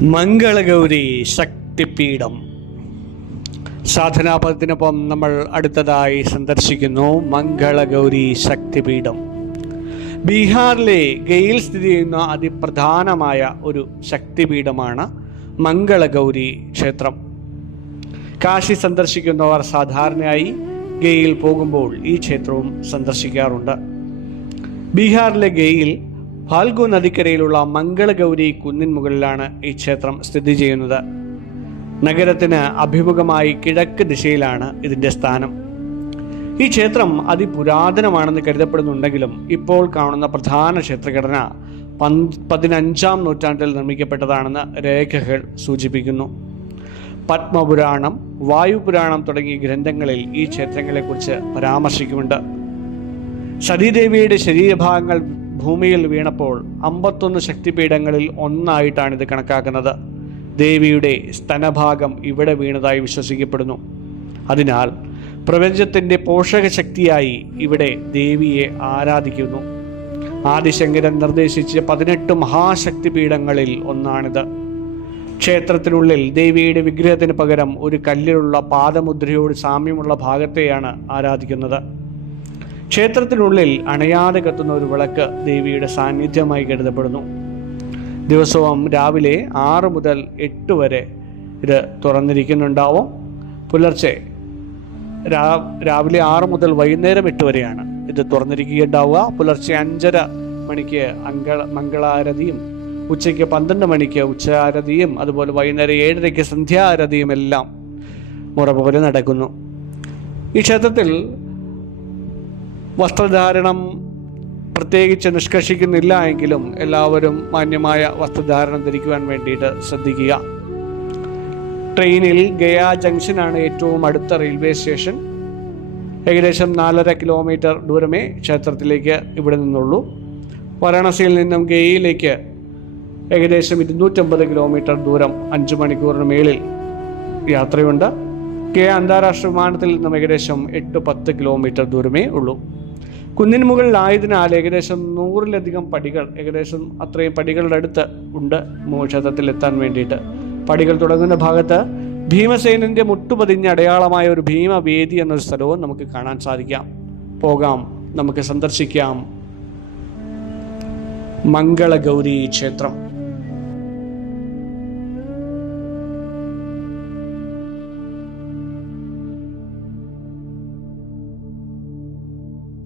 മംഗളഗൗരി ശക്തിപീഠം സാധനാപദത്തിനൊപ്പം നമ്മൾ അടുത്തതായി സന്ദർശിക്കുന്നു മംഗളഗൗരി ശക്തിപീഠം. ബീഹാറിലെ ഗയയിൽ സ്ഥിതി ചെയ്യുന്ന അതിപ്രധാനമായ ഒരു ശക്തിപീഠമാണ് മംഗളഗൗരി ക്ഷേത്രം. കാശി സന്ദർശിക്കുന്നവർ സാധാരണയായി ഗയയിൽ പോകുമ്പോൾ ഈ ക്ഷേത്രവും സന്ദർശിക്കാറുണ്ട്. ബീഹാറിലെ ഗയയിൽ ഫാൽഗു നദിക്കരയിലുള്ള മംഗളഗൗരി കുന്നിൻ മുകളിലാണ് ഈ ക്ഷേത്രം സ്ഥിതി ചെയ്യുന്നത്. നഗരത്തിന് അഭിമുഖമായി കിഴക്ക് ദിശയിലാണ് ഇതിൻ്റെ സ്ഥാനം. ഈ ക്ഷേത്രം അതിപുരാതനമാണെന്ന് കരുതപ്പെടുന്നുണ്ടെങ്കിലും ഇപ്പോൾ കാണുന്ന പ്രധാന ക്ഷേത്രഘടന 15ാം നൂറ്റാണ്ടിൽ നിർമ്മിക്കപ്പെട്ടതാണെന്ന് രേഖകൾ സൂചിപ്പിക്കുന്നു. പത്മപുരാണം, വായുപുരാണം തുടങ്ങിയ ഗ്രന്ഥങ്ങളിൽ ഈ ക്ഷേത്രങ്ങളെക്കുറിച്ച് പരാമർശിക്കുന്നുണ്ട്. സതീദേവിയുടെ ശരീരഭാഗങ്ങൾ ഭൂമിയിൽ വീണപ്പോൾ 51 ശക്തിപീഠങ്ങളിൽ ഒന്നായിട്ടാണിത് കണക്കാക്കുന്നത്. ദേവിയുടെ സ്തനഭാഗം ഇവിടെ വീണതായി വിശ്വസിക്കപ്പെടുന്നു. അതിനാൽ പ്രപഞ്ചത്തിൻ്റെ പോഷകശക്തിയായി ഇവിടെ ദേവിയെ ആരാധിക്കുന്നു. ആദിശങ്കരൻ നിർദ്ദേശിച്ച 18 മഹാശക്തിപീഠങ്ങളിൽ ഒന്നാണിത്. ക്ഷേത്രത്തിനുള്ളിൽ ദേവിയുടെ വിഗ്രഹത്തിന് പകരം ഒരു കല്ലിലുള്ള പാദമുദ്രയോട് സാമ്യമുള്ള ഭാഗത്തെയാണ് ആരാധിക്കുന്നത്. ക്ഷേത്രത്തിനുള്ളിൽ അണയാതെ കത്തുന്ന ഒരു വിളക്ക് ദേവിയുടെ സാന്നിധ്യമായി കരുതപ്പെടുന്നു. ദിവസവും രാവിലെ 6 മുതൽ 8 വരെ ഇത് തുറന്നിരിക്കുന്നുണ്ടാവും. പുലർച്ചെ രാവിലെ 6 മുതൽ വൈകുന്നേരം 8 വരെയാണ് ഇത് തുറന്നിരിക്കുകയുണ്ടാവുക. പുലർച്ചെ 5:30 മണിക്ക് മംഗളാരതിയും ഉച്ചയ്ക്ക് 12 മണിക്ക് ഉച്ചാരതിയും അതുപോലെ വൈകുന്നേരം 7:30 സന്ധ്യാരതിയും എല്ലാം മുറ പോലെ നടക്കുന്നു. ഈ ക്ഷേത്രത്തിൽ വസ്ത്രധാരണം പ്രത്യേകിച്ച് നിഷ്കർഷിക്കുന്നില്ല എങ്കിലും എല്ലാവരും മാന്യമായ വസ്ത്രധാരണം ധരിക്കുവാൻ വേണ്ടിയിട്ട് ശ്രദ്ധിക്കുക. ട്രെയിനിൽ ഗയ ജംഗ്ഷനാണ് ഏറ്റവും അടുത്ത റെയിൽവേ സ്റ്റേഷൻ. ഏകദേശം 4.5 കിലോമീറ്റർ ദൂരമേ ക്ഷേത്രത്തിലേക്ക് ഇവിടെ നിന്നുള്ളൂ. വാരാണസിയിൽ നിന്നും ഗയയിലേക്ക് ഏകദേശം 250 കിലോമീറ്റർ ദൂരം 5 മണിക്കൂറിന് മേളിൽ യാത്രയുണ്ട്. ഗയ അന്താരാഷ്ട്ര വിമാനത്തിൽ നിന്നും ഏകദേശം 8-10 കിലോമീറ്റർ ദൂരമേ ഉള്ളൂ. കുന്നിന് മുകളിലായതിനാൽ ഏകദേശം 100-ലധികം പടികൾ, ഏകദേശം അത്രയും പടികളുടെ അടുത്ത് ഉണ്ട് ക്ഷേത്രത്തിൽ എത്താൻ വേണ്ടിയിട്ട്. പടികൾ തുടങ്ങുന്ന ഭാഗത്ത് ഭീമസേനന്റെ മുട്ടുപതിഞ്ഞ അടയാളമായ ഒരു ഭീമവേദി എന്നൊരു സ്ഥലവും നമുക്ക് കാണാൻ സാധിക്കാം. പോകാം, നമുക്ക് സന്ദർശിക്കാം മംഗളഗൗരി ക്ഷേത്രം.